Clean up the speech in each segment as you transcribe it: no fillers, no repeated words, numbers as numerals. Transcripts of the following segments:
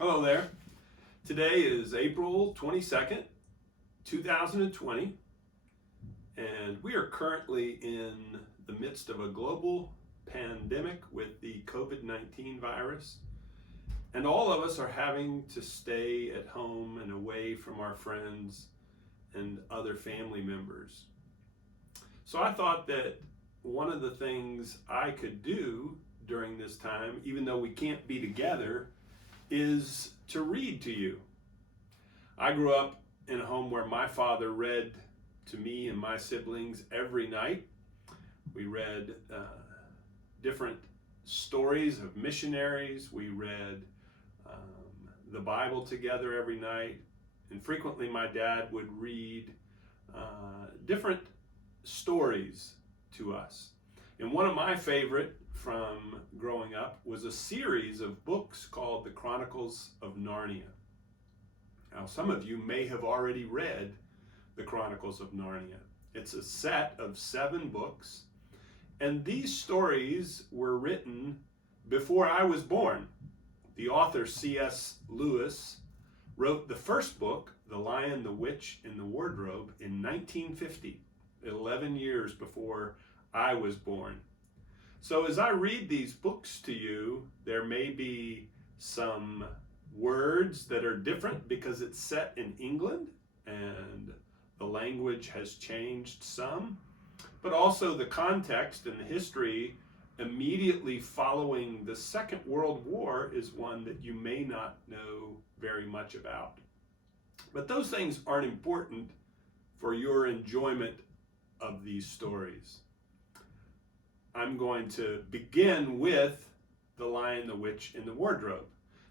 Hello there. Today is April 22nd, 2020, and we are currently in the midst of a global pandemic with the COVID-19 virus, and all of us are having to stay at home and away from our friends and other family members. So I thought that one of the things I could do during this time, even though we can't be together, is to read to you. I grew up in a home where my father read to me and my siblings every night. We read different stories of missionaries. We read the Bible together every night. And frequently my dad would read different stories to us. And one of my favorite from growing up was a series of books called The Chronicles of Narnia. Now, some of you may have already read The Chronicles of Narnia. It's a set of 7 books, and these stories were written before I was born. The author C.S. Lewis wrote the first book, The Lion, the Witch, and the Wardrobe, in 1950, 11 years before I was born. So as I read these books to you, there may be some words that are different because it's set in England and the language has changed some, but also the context and the history immediately following the Second World War is one that you may not know very much about. But those things aren't important for your enjoyment of these stories. I'm going to begin with The Lion, the Witch, and the Wardrobe.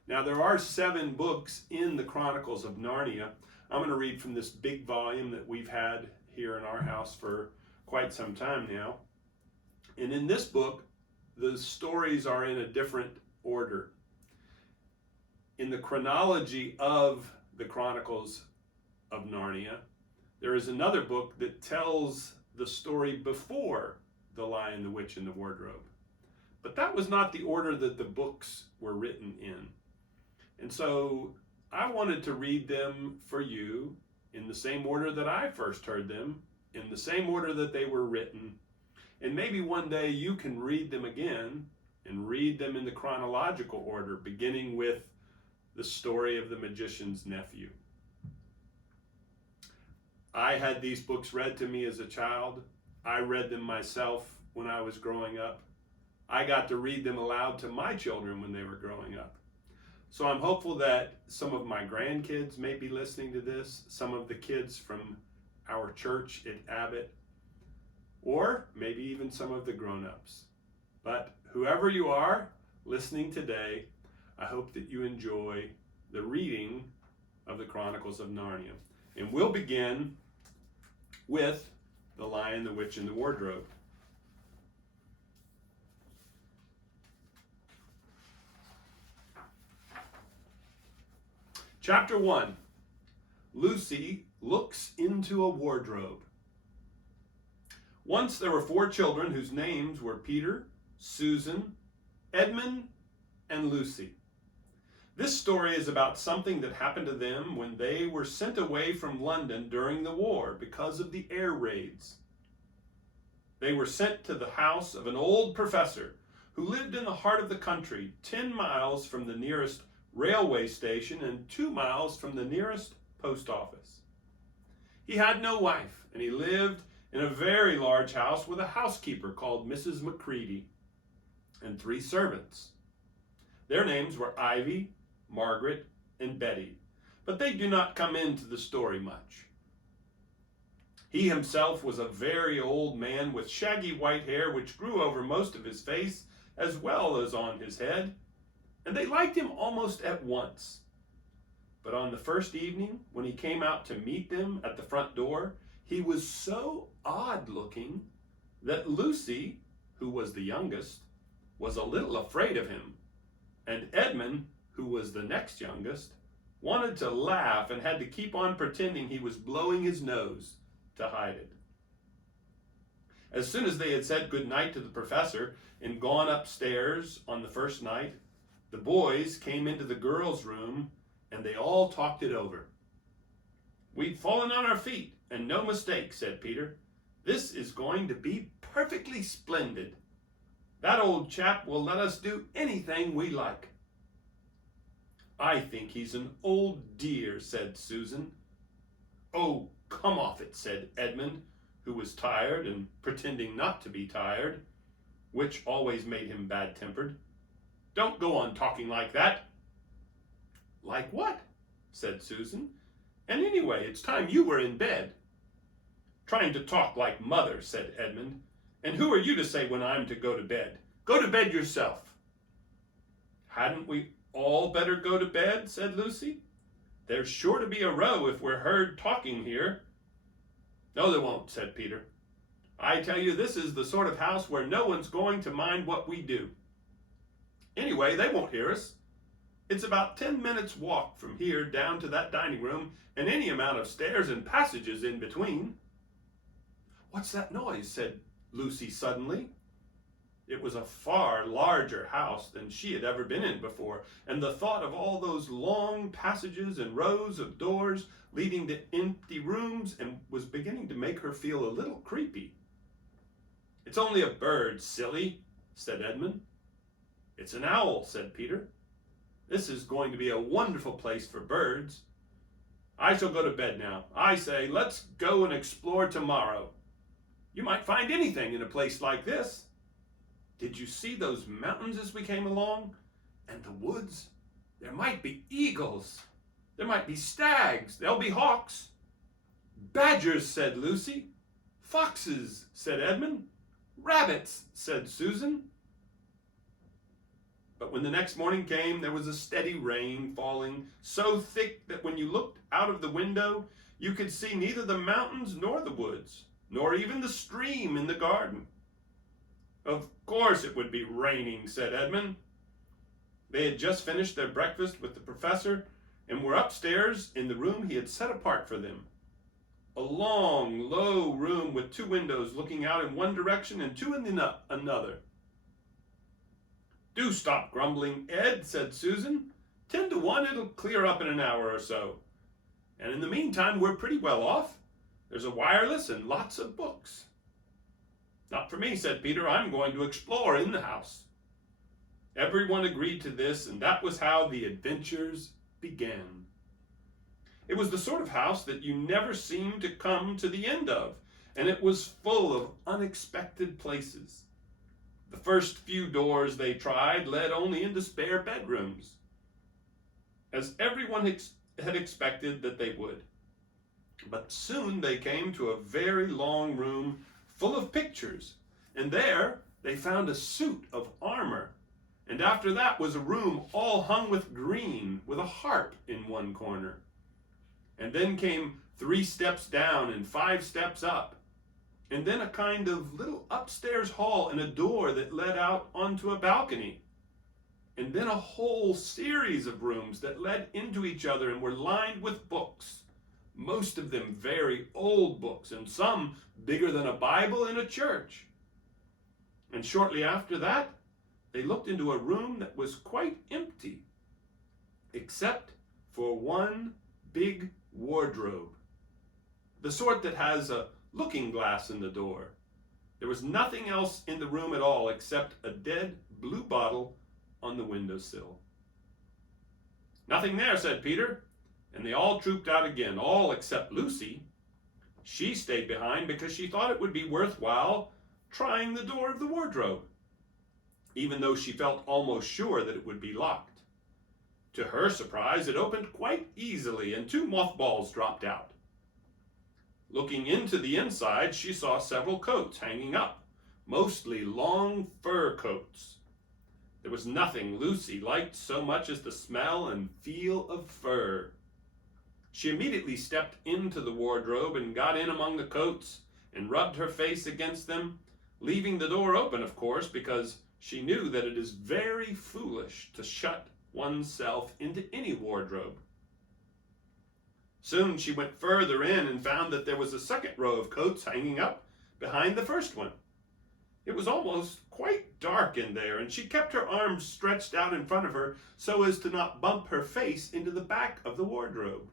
Now, there are 7 books in the Chronicles of Narnia. I'm going to read from this big volume that we've had here in our house for quite some time now. And in this book, the stories are in a different order. In the chronology of the Chronicles of Narnia, there is another book that tells the story before The Lion, the Witch, and the Wardrobe. But that was not the order that the books were written in. And so I wanted to read them for you in the same order that I first heard them, in the same order that they were written. And maybe one day you can read them again and read them in the chronological order, beginning with the story of the magician's nephew. I had these books read to me as a child. I read them myself when I was growing up. I got to read them aloud to my children when they were growing up. So I'm hopeful that some of my grandkids may be listening to this, some of the kids from our church at Abbott, or maybe even some of the grown-ups. But whoever you are listening today, I hope that you enjoy the reading of the Chronicles of Narnia. And we'll begin with The Lion, the Witch, and the Wardrobe. Chapter 1. Lucy looks into a wardrobe. Once there were 4 children whose names were Peter, Susan, Edmund, and Lucy. This story is about something that happened to them when they were sent away from London during the war because of the air raids. They were sent to the house of an old professor who lived in the heart of the country, 10 miles from the nearest railway station and 2 miles from the nearest post office. He had no wife, and he lived in a very large house with a housekeeper called Mrs. Macready and 3 servants. Their names were Ivy, Margaret, and Betty, but they do not come into the story much. He himself was a very old man with shaggy white hair which grew over most of his face as well as on his head, and they liked him almost at once. But on the first evening, when he came out to meet them at the front door, he was so odd-looking that Lucy, who was the youngest, was a little afraid of him, and Edmund, who was the next youngest, wanted to laugh and had to keep on pretending he was blowing his nose to hide it. As soon as they had said good night to the professor and gone upstairs on the first night, The boys came into the girls' room and they all talked it over. "We've fallen on our feet, and no mistake," said Peter. "This is going to be perfectly splendid. That old chap will let us do anything we like." "I think he's an old dear," said Susan. "Oh, come off it," said Edmund, who was tired and pretending not to be tired, which always made him bad-tempered. "Don't go on talking like that." "Like what?" said Susan. "And anyway, it's time you were in bed." "Trying to talk like mother," said Edmund. "And who are you to say when I'm to go to bed? Go to bed yourself." "Hadn't we all better go to bed?" said Lucy. "There's sure to be a row if we're heard talking here." "No, there won't," said Peter. "I tell you, this is the sort of house where no one's going to mind what we do. Anyway, they won't hear us. It's about 10 minutes' walk from here down to that dining room, and any amount of stairs and passages in between." "What's that noise?" said Lucy suddenly. It was a far larger house than she had ever been in before, and the thought of all those long passages and rows of doors leading to empty rooms was beginning to make her feel a little creepy. "It's only a bird, silly," said Edmund. "It's an owl," said Peter. "This is going to be a wonderful place for birds. I shall go to bed now. I say, let's go and explore tomorrow. You might find anything in a place like this. Did you see those mountains as we came along? And the woods? There might be eagles. There might be stags. There'll be hawks." "Badgers," said Lucy. "Foxes," said Edmund. "Rabbits," said Susan. But when the next morning came, there was a steady rain falling, so thick that when you looked out of the window, you could see neither the mountains nor the woods, nor even the stream in the garden. "Of course it would be raining," said Edmund. They had just finished their breakfast with the professor and were upstairs in the room he had set apart for them. A long, low room with 2 windows looking out in one direction and 2 in another. "Do stop grumbling, Ed," said Susan. 10 to 1 it'll clear up in an hour or so. And in the meantime, we're pretty well off. There's a wireless and lots of books." "Not for me," said Peter. "I'm going to explore in the house." Everyone agreed to this, and that was how the adventures began. It was the sort of house that you never seemed to come to the end of, and it was full of unexpected places. The first few doors they tried led only into spare bedrooms, as everyone had expected that they would. But soon they came to a very long room full of pictures, and there they found a suit of armor, and after that was a room all hung with green, with a harp in one corner. And then came 3 steps down and 5 steps up, and then a kind of little upstairs hall and a door that led out onto a balcony, and then a whole series of rooms that led into each other and were lined with books, most of them very old books, and some bigger than a Bible in a church. And shortly after that, they looked into a room that was quite empty, except for one big wardrobe, the sort that has a looking glass in the door. There was nothing else in the room at all except a dead blue bottle on the windowsill. "Nothing there," said Peter, and they all trooped out again, all except Lucy. She stayed behind because she thought it would be worthwhile trying the door of the wardrobe, even though she felt almost sure that it would be locked. To her surprise, it opened quite easily, and 2 mothballs dropped out. Looking into the inside, she saw several coats hanging up, mostly long fur coats. There was nothing Lucy liked so much as the smell and feel of fur. She immediately stepped into the wardrobe and got in among the coats and rubbed her face against them, leaving the door open, of course, because she knew that it is very foolish to shut oneself into any wardrobe. Soon she went further in and found that there was a second row of coats hanging up behind the first one. It was almost quite dark dark in there, and she kept her arms stretched out in front of her so as to not bump her face into the back of the wardrobe.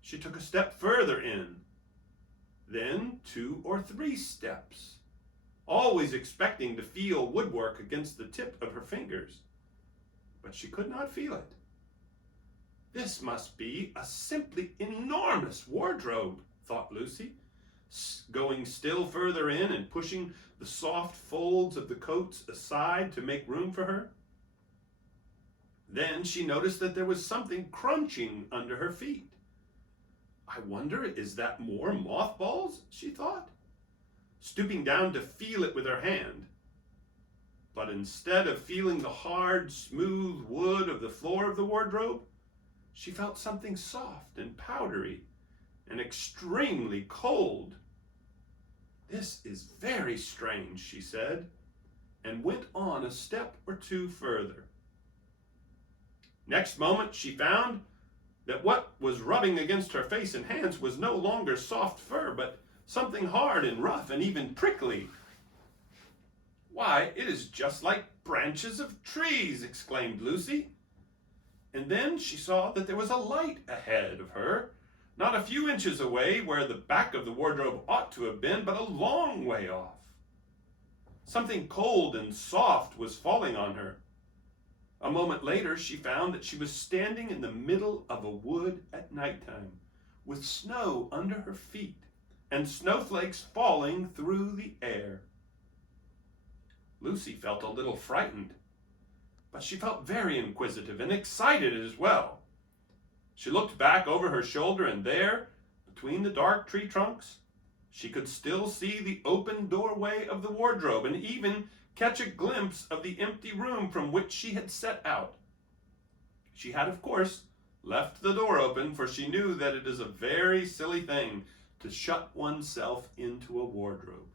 She took a step further in, then 2 or 3 steps, always expecting to feel woodwork against the tip of her fingers. But she could not feel it. This must be a simply enormous wardrobe, thought Lucy, going still further in and pushing the soft folds of the coats aside to make room for her. Then she noticed that there was something crunching under her feet. I wonder, is that more mothballs? She thought, stooping down to feel it with her hand. But instead of feeling the hard, smooth wood of the floor of the wardrobe, she felt something soft and powdery and extremely cold. This is very strange, she said, and went on a step or 2 further. Next moment, she found that what was rubbing against her face and hands was no longer soft fur, but something hard and rough and even prickly. Why, it is just like branches of trees, exclaimed Lucy. And then she saw that there was a light ahead of her, not a few inches away where the back of the wardrobe ought to have been, but a long way off. Something cold and soft was falling on her. A moment later, she found that she was standing in the middle of a wood at nighttime, with snow under her feet and snowflakes falling through the air. Lucy felt a little frightened, but she felt very inquisitive and excited as well. She looked back over her shoulder, and there, between the dark tree trunks, she could still see the open doorway of the wardrobe and even catch a glimpse of the empty room from which she had set out. She had, of course, left the door open, for she knew that it is a very silly thing to shut oneself into a wardrobe.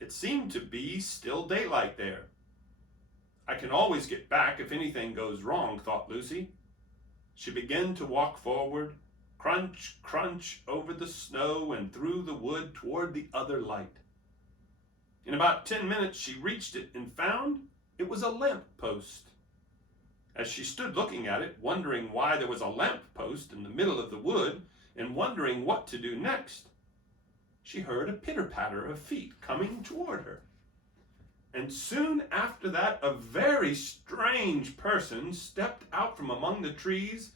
It seemed to be still daylight there. I can always get back if anything goes wrong, thought Lucy. She began to walk forward, crunch, crunch over the snow and through the wood toward the other light. In about 10 minutes, she reached it and found it was a lamp post. As she stood looking at it, wondering why there was a lamp post in the middle of the wood and wondering what to do next, she heard a pitter-patter of feet coming toward her. And soon after that, a very strange person stepped out from among the trees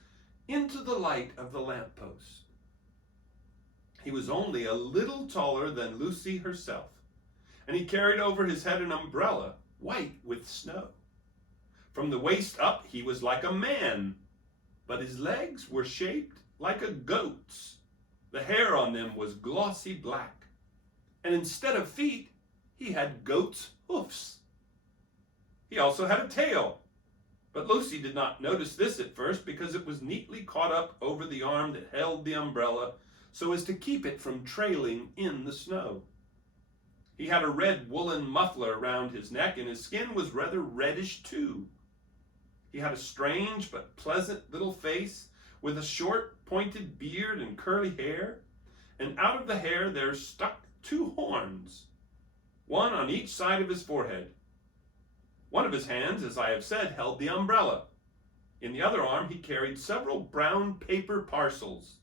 into the light of the lamppost. He was only a little taller than Lucy herself, and he carried over his head an umbrella, white with snow. From the waist up, he was like a man, but his legs were shaped like a goat's. The hair on them was glossy black, and instead of feet, he had goat's hoofs. He also had a tail, but Lucy did not notice this at first because it was neatly caught up over the arm that held the umbrella so as to keep it from trailing in the snow. He had a red woolen muffler around his neck, and his skin was rather reddish too. He had a strange but pleasant little face with a short pointed beard and curly hair, and out of the hair there stuck 2 horns, one on each side of his forehead. One of his hands, as I have said, held the umbrella. In the other arm he carried several brown paper parcels.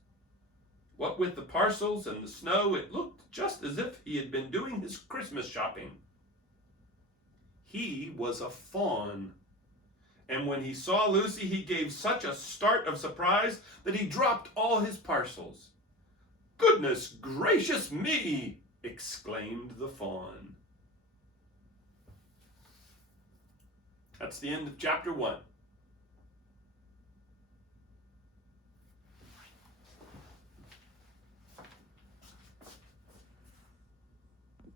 What with the parcels and the snow, it looked just as if he had been doing his Christmas shopping. He was a fawn, and when he saw Lucy, he gave such a start of surprise that he dropped all his parcels. "Goodness gracious me!" exclaimed the fawn. That's the end of chapter 1.